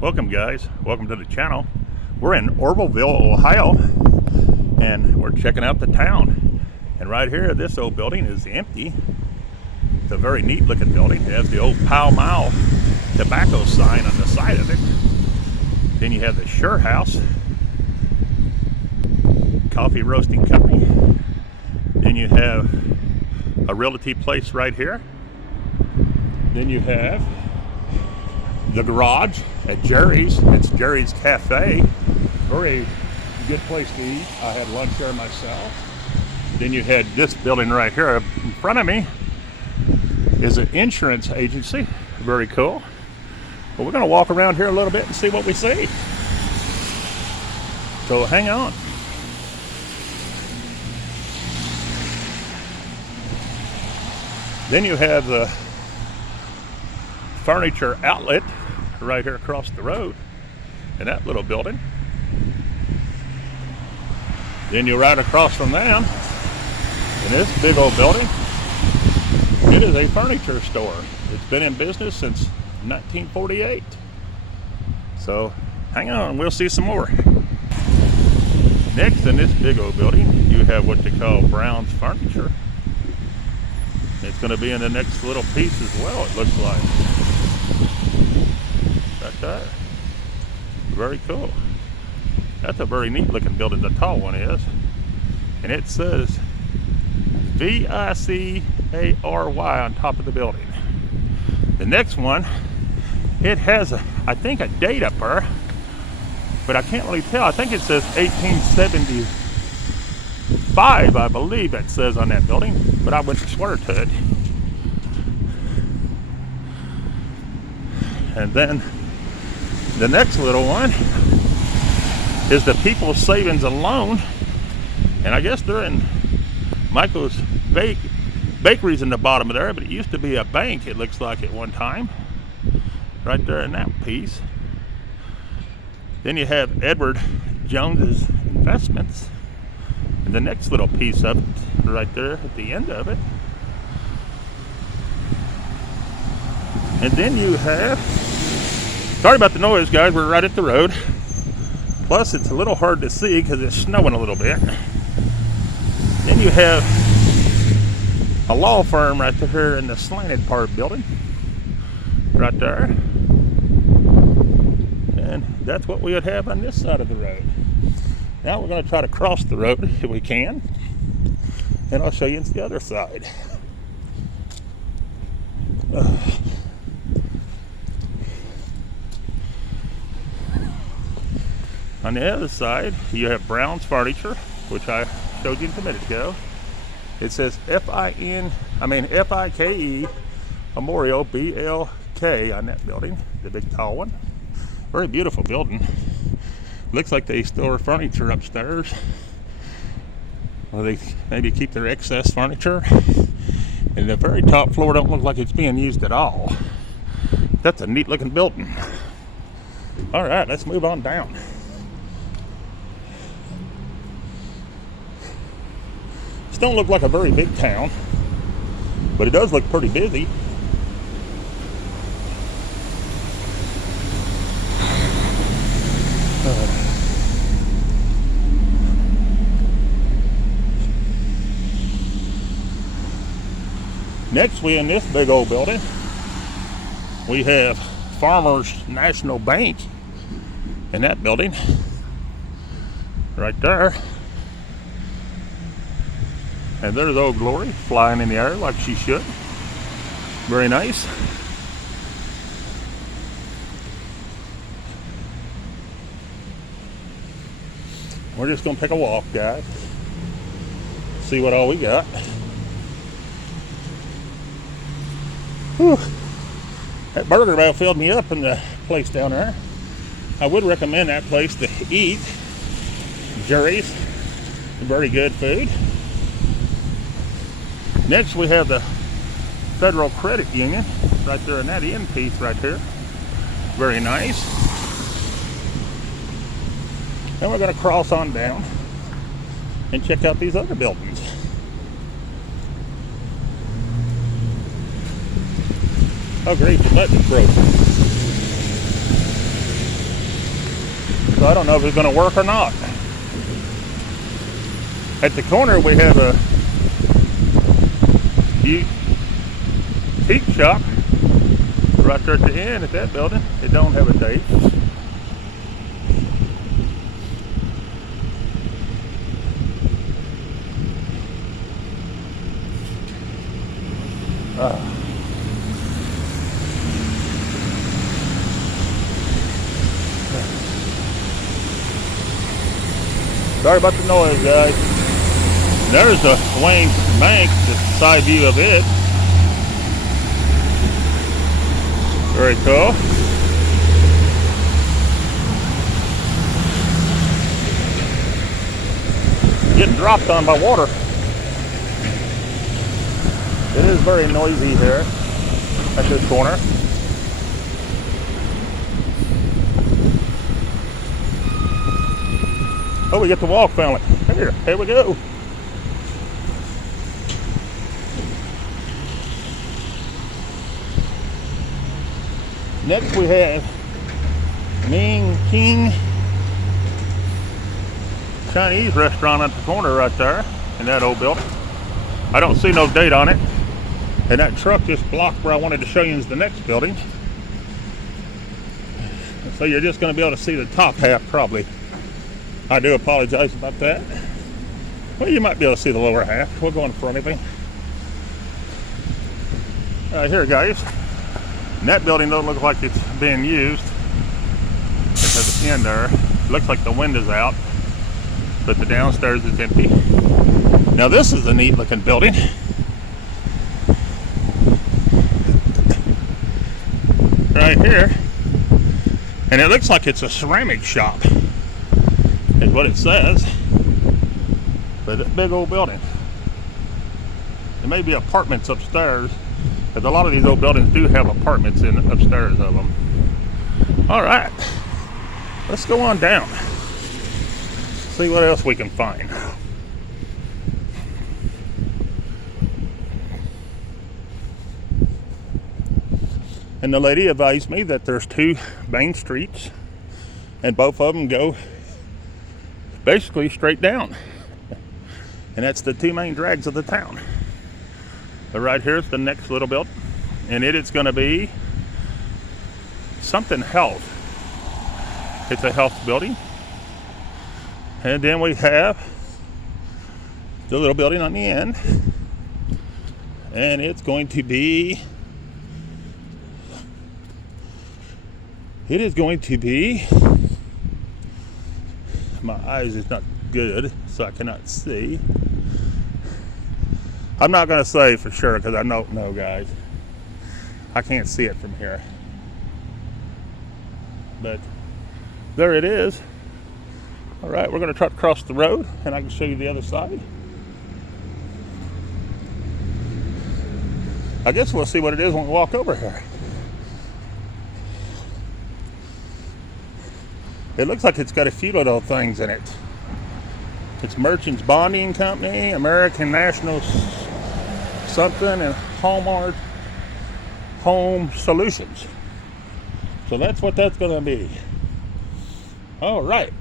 Welcome guys, welcome to the channel. We're in Orrville, Ohio, and we're checking out the town. And right here, this old building is empty. It's a very neat looking building. It has the old Pall Mall tobacco sign on the side of it. Then you have the Sure House coffee roasting company. Then you have a realty place right here. Then you have the garage at Jerry's. It's Jerry's Cafe. Very good place to eat. I had lunch there myself. Then you had this building right here in front of me is an insurance agency. Very cool. But we're going to walk around here a little bit and see what we see. So hang on. Then you have the furniture outlet right here across the road in that little building. Then you're right across from them in this big old building. It is a furniture store. It's been in business since 1948. So hang on, we'll see some more. Next in this big old building, you have what they call Brown's Furniture. It's going to be in the next little piece as well, it looks like. Right there. Very cool. That's a very neat looking building, the tall one is. And it says VICARY on top of the building. The next one, it has, I think, a date up there, but I can't really tell. I think it says 1875, I believe it says on that building, but I wouldn't swear to it. And then the next little one is the People's Savings and Loan, and I guess they're in Michael's Bakery's in the bottom of there, but it used to be a bank, it looks like, at one time, right there in that piece. Then you have Edward Jones's Investments, and the next little piece of it, right there at the end of it. And then you have, sorry about the noise guys, we're right at the road. Plus it's a little hard to see because it's snowing a little bit. Then you have a law firm right there in the slanted part building. Right there. And that's what we would have on this side of the road. Now we're going to try to cross the road if we can. And I'll show you the other side. On the other side, you have Brown's Furniture, which I showed you a minute ago. It says FIKE Memorial BLK on that building, the big tall one. Very beautiful building. Looks like they store furniture upstairs. Or they maybe keep their excess furniture. And the very top floor don't look like it's being used at all. That's a neat looking building. All right, let's move on down. This don't look like a very big town, but it does look pretty busy. Next, we in this big old building, we have Farmers National Bank in that building, right there. And there's Old Glory flying in the air like she should. Very nice. We're just gonna take a walk, guys. See what all we got. Whew. That burger about filled me up in the place down there. I would recommend that place to eat. Jerry's. Very good food. Next we have the Federal Credit Union right there in that end piece right here. Very nice. Then we're going to cross on down and check out these other buildings. Oh great, the button's broken. So I don't know if it's going to work or not. At the corner we have a boutique shop right there at the end at that building. It don't have a date. Sorry about the noise, guys. There's the Wayne Bank, the side view of it. Very cool. Getting dropped on by water. It is very noisy here at this corner. Oh, we get to walk finally. Here we go. Next we have Ming King Chinese restaurant at the corner right there in that old building. I don't see no date on it. And that truck just blocked where I wanted to show you is the next building. So you're just going to be able to see the top half probably. I do apologize about that. Well, you might be able to see the lower half. We'll go in front of me. Here, guys. And that building doesn't look like it's being used. It's at the end there. It looks like the wind is out, but the downstairs is empty. Now this is a neat looking building. Right here. And it looks like it's a ceramic shop, is what it says. But it's a big old building. There may be apartments upstairs, because a lot of these old buildings do have apartments in upstairs of them. All right, let's go on down. See what else we can find. And the lady advised me that there's two main streets, and both of them go basically straight down. And that's the two main drags of the town. But right here's the next little building, and it is going to be something health. It's a health building. And then we have the little building on the end, and it's going to be, my eyes is not good, so I cannot see. I'm not going to say for sure because I don't know, guys. I can't see it from here. But there it is. All right, we're going to try to cross the road, and I can show you the other side. I guess we'll see what it is when we walk over here. It looks like it's got a few little things in it. It's Merchants Bonding Company, American National something, and Hallmark Home Solutions. So that's what that's going to be. All right.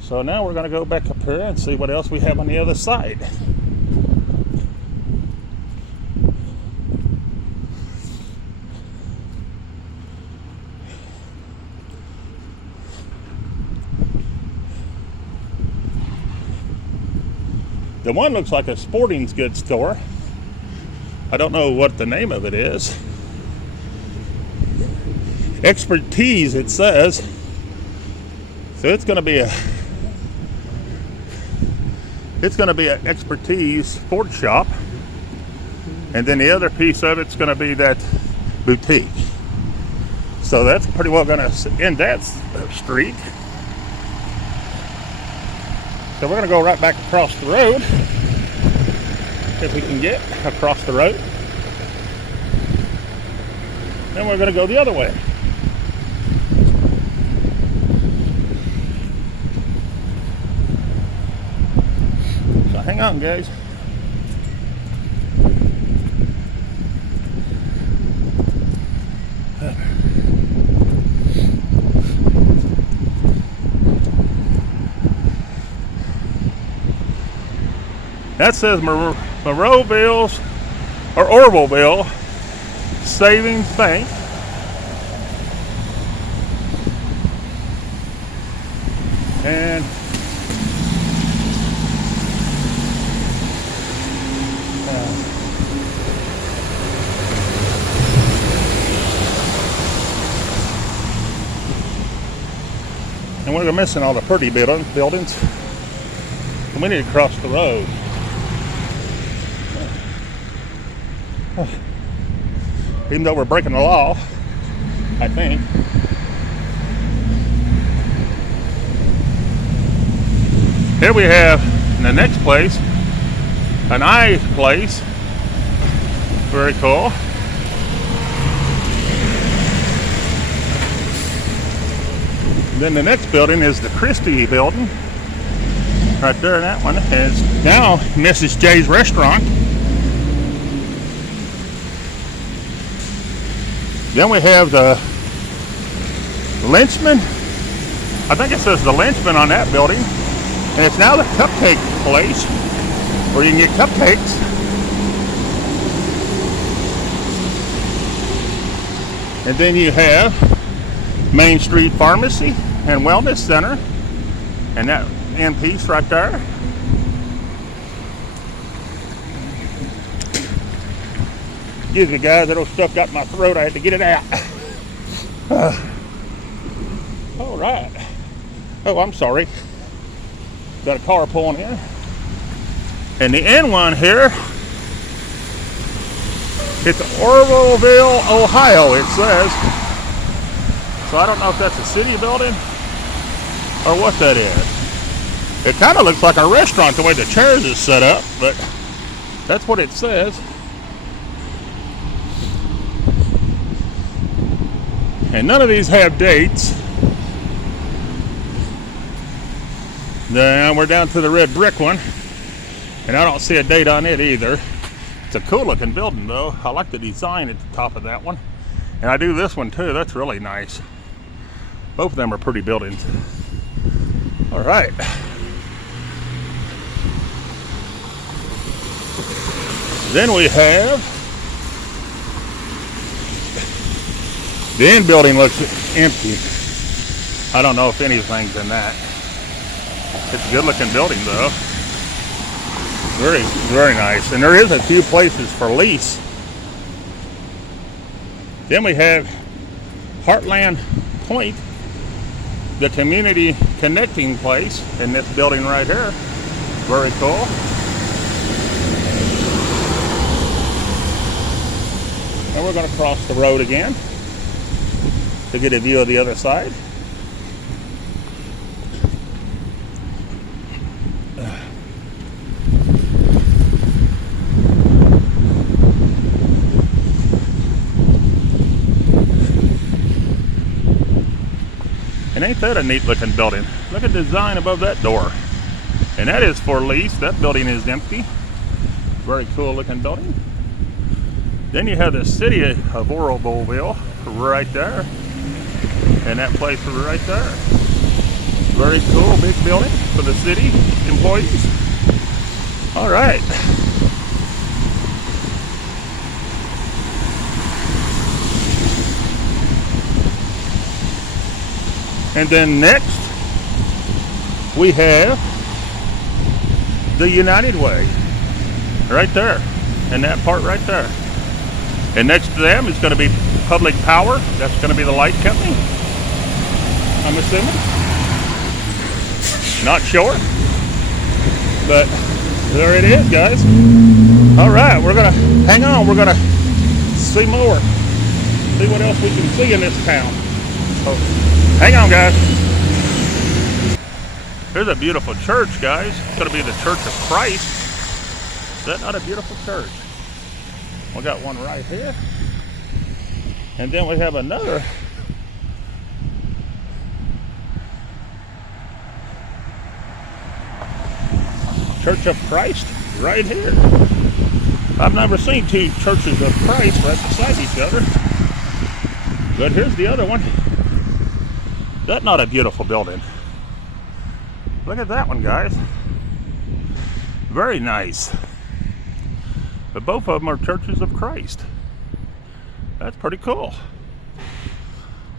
So now we're going to go back up here and see what else we have on the other side. The one looks like a sporting goods store. I don't know what the name of it is. Expertise, it says. So it's going to be an expertise sports shop, and then the other piece of it's going to be that boutique. So that's pretty well going to end that street. So we're going to go right back across the road, if we can get across the road. Then we're going to go the other way. So hang on, guys. That says Monroeville's or Orville Savings Bank. And we're missing all the pretty buildings. We need to cross the road. Even though we're breaking the law, I think. Here we have, in the next place, an eye place. Very cool. Then the next building is the Christie building. Right there, that one is now Mrs. J's Restaurant. Then we have the Lynchman. I think it says the Lynchman on that building. And it's now the cupcake place where you can get cupcakes. And then you have Main Street Pharmacy and Wellness Center. And that end piece right there. Excuse me, guys, that old stuff got in my throat. I had to get it out. All right. Oh, I'm sorry. Got a car pulling in. And the end one here, it's Orrville, Ohio, it says. So I don't know if that's a city building or what that is. It kind of looks like a restaurant the way the chairs is set up, but that's what it says. And none of these have dates. Then we're down to the red brick one, and I don't see a date on it either. It's a cool looking building though. I like the design at the top of that one. And I do this one too. That's really nice. Both of them are pretty buildings. All right. Then we have the end building. Looks empty. I don't know if anything's in that. It's a good looking building though. Very, very nice. And there is a few places for lease. Then we have Heartland Point, the community connecting place in this building right here. Very cool. And we're going to cross the road again to get a view of the other side. And ain't that a neat looking building? Look at the design above that door. And that is for lease. That building is empty. Very cool looking building. Then you have the city of Orville right there. And that place right there. Very cool big building for the city employees. All right. And then next, we have the United Way, right there, and that part right there. And next to them is going to be Public Power. That's going to be the light company, I'm assuming. Not sure, but there it is, guys. All right, we're going to hang on. We're going to see more, see what else we can see in this town. So, hang on, guys. Here's a beautiful church, guys. It's going to be the Church of Christ. Is that not a beautiful church? We got one right here. And then we have another. Church of Christ right here. I've never seen two churches of Christ right beside each other. But here's the other one. That's not a beautiful building. Look at that one, guys. Very nice. But both of them are churches of Christ. That's pretty cool.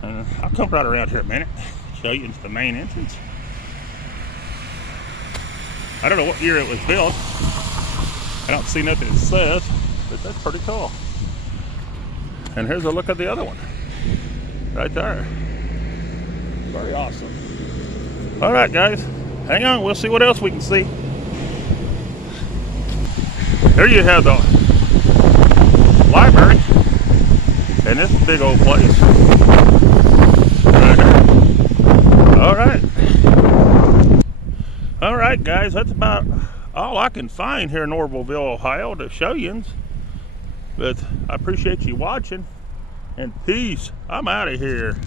And I'll come right around here a minute, show you into the main entrance. I don't know what year it was built. I don't see nothing that says, but that's pretty cool. And here's a look at the other one. Right there. Very awesome. Alright guys, hang on, we'll see what else we can see. Here you have the library. And this big old place. Right here. Alright. Alright guys, that's about all I can find here in Orrville, Ohio to show you. But I appreciate you watching. And peace. I'm out of here.